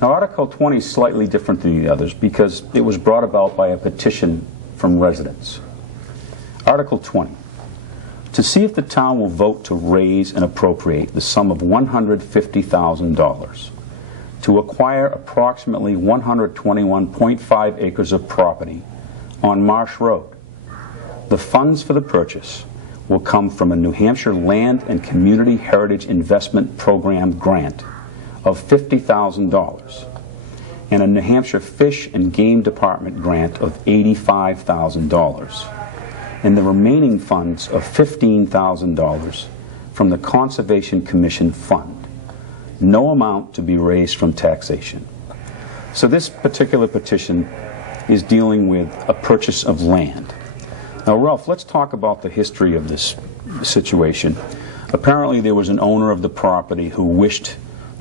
Now, Article 20 is slightly different than the others because it was brought about by a petition from residents. Article 20. To see if the town will vote to raise and appropriate the sum of $150,000 to acquire approximately 121.5 acres of property on Marsh Road. The funds for the purchase will come from a New Hampshire Land and Community Heritage Investment Program grant of $50,000 and a New Hampshire Fish and Game Department grant of $85,000, and the remaining funds of $15,000 from the Conservation Commission Fund. No amount to be raised from taxation. So this particular petition is dealing with a purchase of land. Now, Ralph, let's talk about the history of this situation. Apparently, there was an owner of the property who wished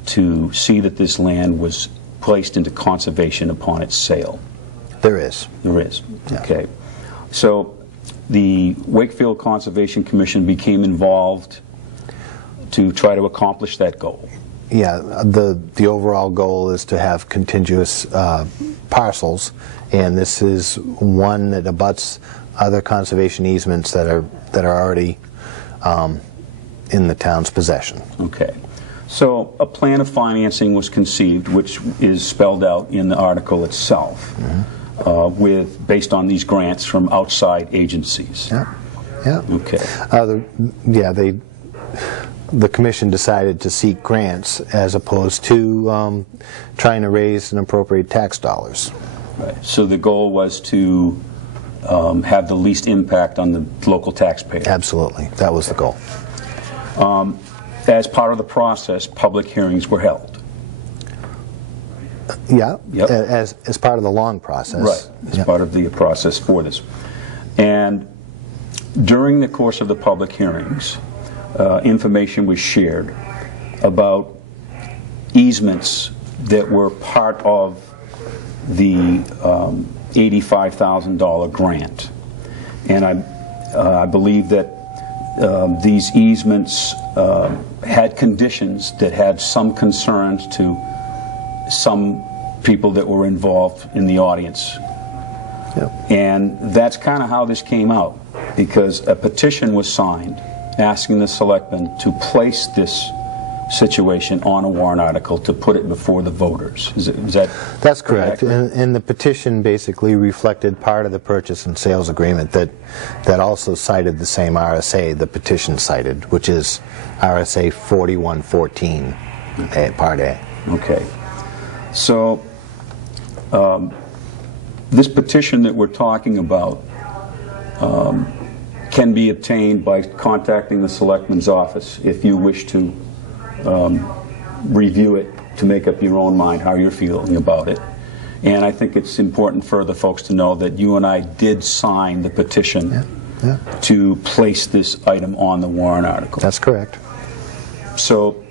to see that this land was placed into conservation upon its sale. There is. There is. Yeah. Okay. So the Wakefield Conservation Commission became involved to try to accomplish that goal. Yeah, the overall goal is to have contiguous parcels, and this is one that abuts other conservation easements that are already in the town's possession. Okay. So a plan of financing was conceived, which is spelled out in the article itself, based on these grants from outside agencies. Yeah. Yeah. Okay. The commission decided to seek grants as opposed to trying to raise and appropriate tax dollars. Right. So the goal was to have the least impact on the local taxpayer. Absolutely. That was the goal. As part of the process, public hearings were held. Yeah. Yep. As part of the long process. Right. As part of the process for this. And during the course of the public hearings, information was shared about easements that were part of the $85,000 grant. And I believe that these easements had conditions that had some concerns to some people that were involved in the audience. Yep. And that's kind of how this came out, because a petition was signed asking the selectmen to place this situation on a warrant article to put it before the voters. Is that That's correct. And the petition basically reflected part of the purchase and sales agreement that also cited the same RSA the petition cited, which is RSA 4114, Part A. Okay. So this petition that we're talking about can be obtained by contacting the selectman's office if you wish to review it to make up your own mind how you're feeling about it. And I think it's important for the folks to know that you and I did sign the petition to place this item on the warrant article. That's correct. So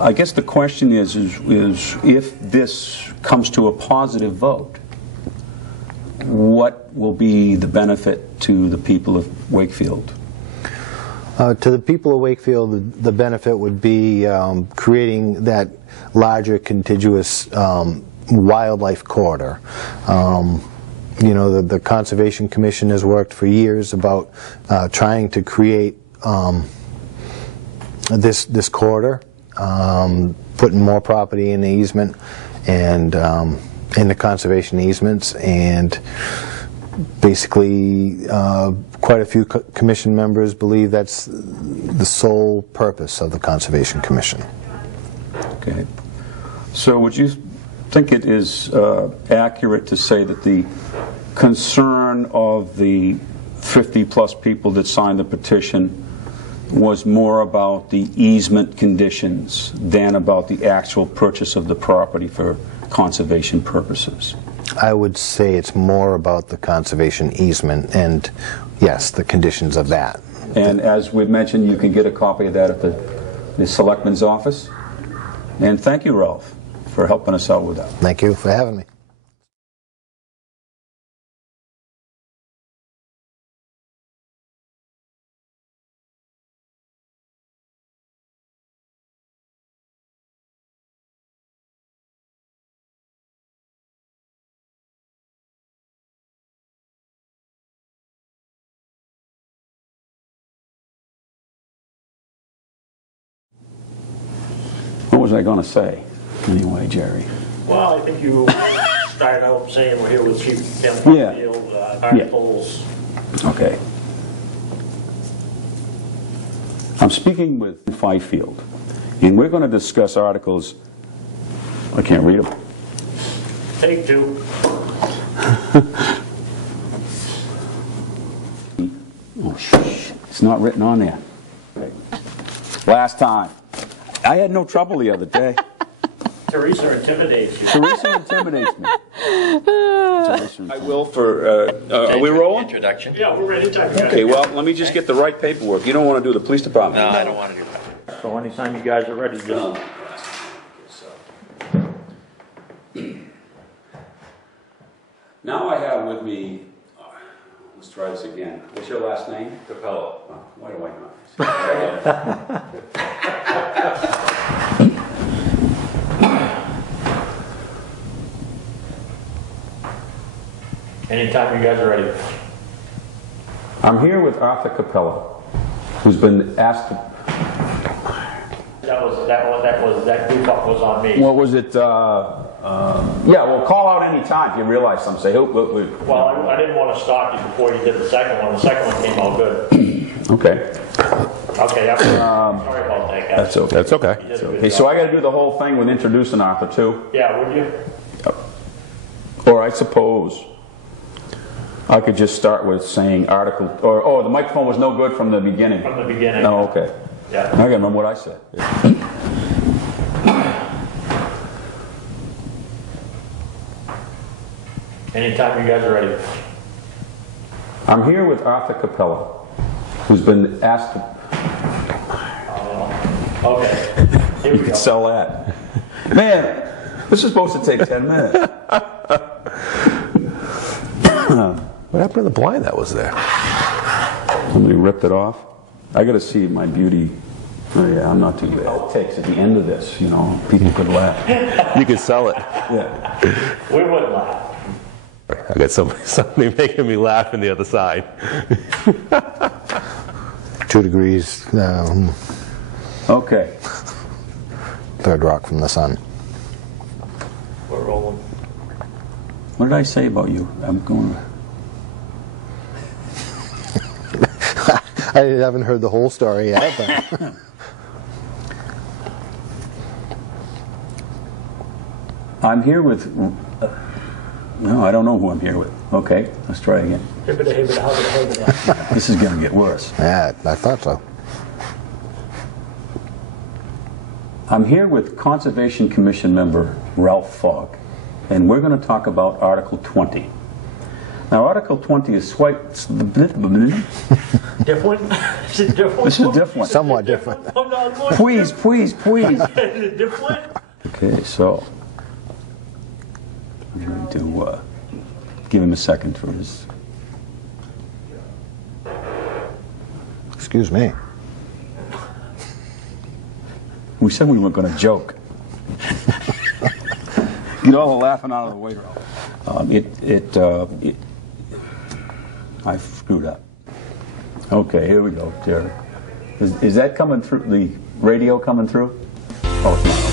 I guess the question is if this comes to a positive vote, what will be the benefit to the people of Wakefield? To the people of Wakefield, the benefit would be creating that larger contiguous wildlife corridor. You know, the Conservation Commission has worked for years about trying to create this corridor, putting more property in the easement and in the conservation easements, and basically quite a few commission members believe that's the sole purpose of the Conservation Commission. Okay. So would you think it is accurate to say that the concern of the 50-plus people that signed the petition was more about the easement conditions than about the actual purchase of the property for conservation purposes? I would say it's more about the conservation easement and, yes, the conditions of that. And as we've mentioned, you can get a copy of that at the Selectman's office. And thank you, Ralph, for helping us out with that. Thank you for having me. What was I going to say anyway, Jerry? Well, I think you started out saying we're here with Chief Wakefield, articles. Okay. I'm speaking with Wakefield, and we're going to discuss articles. I can't read them. Take two. Oh, shh. It's not written on there. Okay. Last time. I had no trouble the other day. Teresa intimidates you. Teresa intimidates me. I will for, are we rolling? Introduction. Yeah, we're ready to talk about it. Okay, well, let me just get the right paperwork. You don't want to do the police department. No, I don't want to do that. So anytime you guys are ready, just... Now I have with me, let's try this again. What's your last name? Capello. Oh, why do I not? Anytime you guys are ready. I'm here with Arthur Capella, who's been asked to... That goof up was on me. What was it? Yeah, well, call out any time if you realize something. Say, Well, I didn't want to stop you before you did the second one. The second one came out good. Okay. Okay, sorry about that, guys. That's okay. That's okay. Okay, so I got to do the whole thing with introducing Arthur too? Yeah, would you? Or I suppose I could just start with saying article, or the microphone was no good from the beginning. From the beginning. No, okay. Yeah. I gotta remember what I said. Anytime you guys are ready. I'm here with Arthur Capella, who's been asked to... Okay. Here we You go. could sell that. Man, this is supposed to take 10 minutes. What happened to the blind that was there? Somebody ripped it off. I got to see my beauty. Oh yeah, I'm not too bad. Outtakes at the end of this, you know, people could laugh. You could sell it. Yeah. We wouldn't laugh. I got somebody making me laugh on the other side. 2 degrees, Okay. third rock from the sun. We're rolling. What did I say about you? I'm going. I haven't heard the whole story yet, but I'm here with. No, I don't know who I'm here with. Okay, let's try again. This is going to get worse. yeah, I thought so. I'm here with Conservation Commission member Ralph Fogg, and we're going to talk about Article 20. Now, Article 20 is quite... Different? Is it different? This is different. Somewhat different. Please. Is it different? Okay, so I'm going to give him a second for his... Excuse me. We said we weren't going to joke. Get all the laughing out of the way, Ralph. I screwed up. Okay, here we go, Derek. Is that coming through, the radio coming through? Oh, it's not.